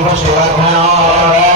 ఓం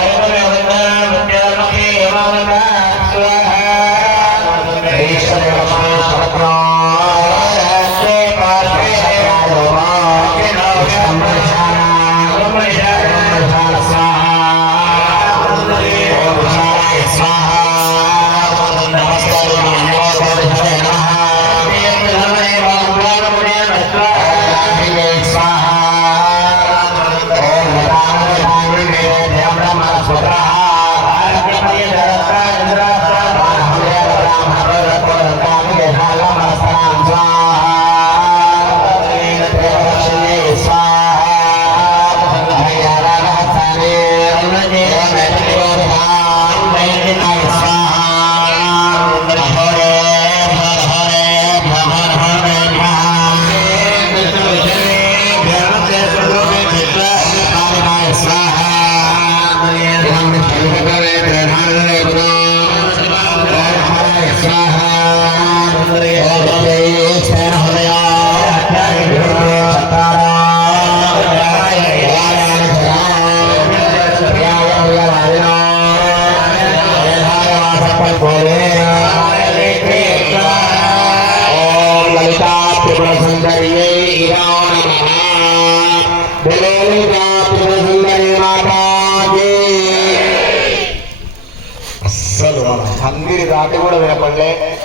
పందిరి కూడా వినపడలే.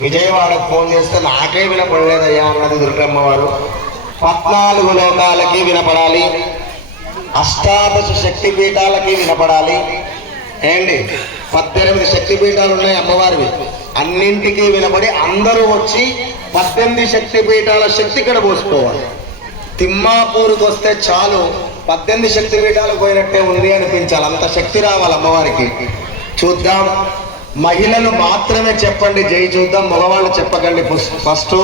విజయవాడకు ఫోన్ చేస్తే నాకే వినపడలేదయ్యా అన్నది దుర్గమ్మ వారు పద్నాలుగు లోకాలకి వినపడాలి. అష్టాదశ శక్తి పీఠాలకి వినపడాలి. ఏంటి? పద్దెనిమిది శక్తి పీఠాలు ఉన్నాయి అమ్మవారివి. అన్నింటికి వినపడి అందరూ వచ్చి పద్దెనిమిది శక్తి పీఠాల శక్తి ఇక్కడ పోసుకోవాలి. తిమ్మాపూరుకు వస్తే చాలు పద్దెనిమిది శక్తి పీఠాలు పోయినట్టే ఉంది అనిపించాలి. అంత శక్తి రావాలి అమ్మవారికి. చూద్దాం. మహిళలు మాత్రమే చెప్పండి జై చూద్దాం. మగవాళ్ళు చెప్పకండి ఫస్ట్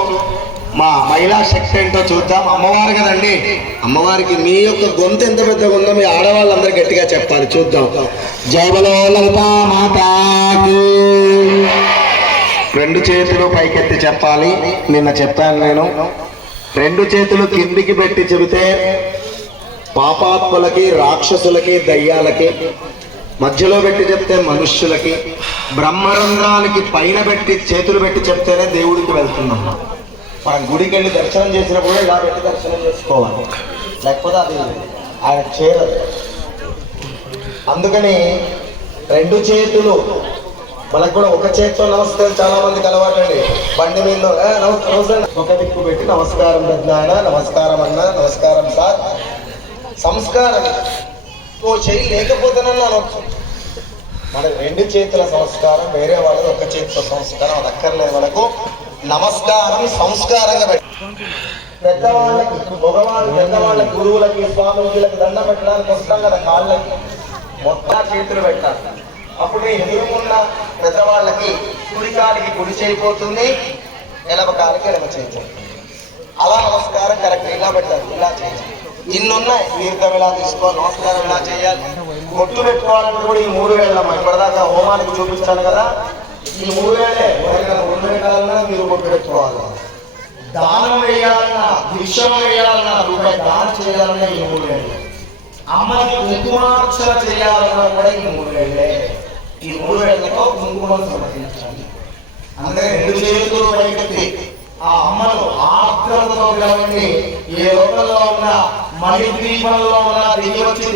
మా మహిళా శక్తి ఏంటో చూద్దాం. అమ్మవారు కదండి. అమ్మవారికి మీ యొక్క గొంతు ఎంత పెద్దగా ఉందో మీ ఆడవాళ్ళందరూ గట్టిగా చెప్పాలి. చూద్దాం. జై బలో రెండు చేతులు పైకెత్తి చెప్పాలి. నిన్న చెప్పాను నేను. రెండు చేతులు కిందికి పెట్టి చెబితే పాపాత్ములకి రాక్షసులకి దయ్యాలకి మధ్యలో పెట్టి చెప్తే మనుష్యులకి బ్రహ్మరంధ్రాలకి పైన పెట్టి చేతులు పెట్టి చెప్తేనే దేవుడికి వెళ్తున్నాం. మనం గుడికి వెళ్ళి దర్శనం చేసినప్పుడు ఇలా పెట్టి దర్శనం చేసుకోవాలి. లేకపోతే అది ఆయన చేరదు. అందుకని రెండు చేతులు మనకు కూడా ఒక చేతితో నమస్కారం చాలా మందికి అలవాటండి. బండి మీద నమస్కారం. ఒక దిక్కు పెట్టి నమస్కారం పెద్ద నమస్కారం అన్న నమస్కారం సార్. సంస్కారం. ఓ చెయ్యి లేకపోతేనన్నా అనొచ్చు మన రెండు చేతుల సంస్కారం వేరే వాళ్ళది ఒక చేతితో సంస్కారం అది అక్కర్లేదు మనకు. నమస్కారం సంస్కారంగా పెట్టి. పెద్దవాళ్ళకి మగవాళ్ళు పెద్దవాళ్ళ గురువులకి స్వామీజీలకు దండం పెట్టడానికి వస్తాం కదా కాళ్ళకి. మొత్తం చేతులు పెట్టాలి. అప్పుడు ఎదురుకున్న పెద్దవాళ్ళకి కుడి కాలికి కుడి చేయిపోతుంది ఎడమ కాలికి ఎడమ చేయిపోతుంది అలా నమస్కారం కరెక్ట్ ఇలా పెట్టాలి ఇలా చేయించాలి ఇన్నున్నాయి తీర్థం ఇలా తీసుకోవాలి నమస్కారం ఇలా చేయాలి. మొట్టు పెట్టుకోవాలంటే కూడా ఈ మూడు వేళ్ళమ్మ ఇప్పటిదాకా హోమానికి చూపించాను కదా. ఈ మూడు వేలే. రెండు వేయాలన్నా మీరు మొట్టు పెట్టుకోవాలి. దానం వేయాలన్నా భిక్షం వేయాలన్నా రూపాయి దానం చేయాలన్నా ఈ మూడు వేలు. అమ్మకి కుంకుమార్చన చేయాలన్నా కూడా ఈ మూడు వేళ్ళే ఈ మూడు వేళ్ళతో కుంకుమను సమర్పించాలి అందుకని రెండు చేతులు పైకెత్తి ఆ అమ్మను ఆర్ద్రతతో పిలవండి. ఏ లోకంలో ఉన్న మణిద్వీపంలో ఉన్న దిగి వచ్చి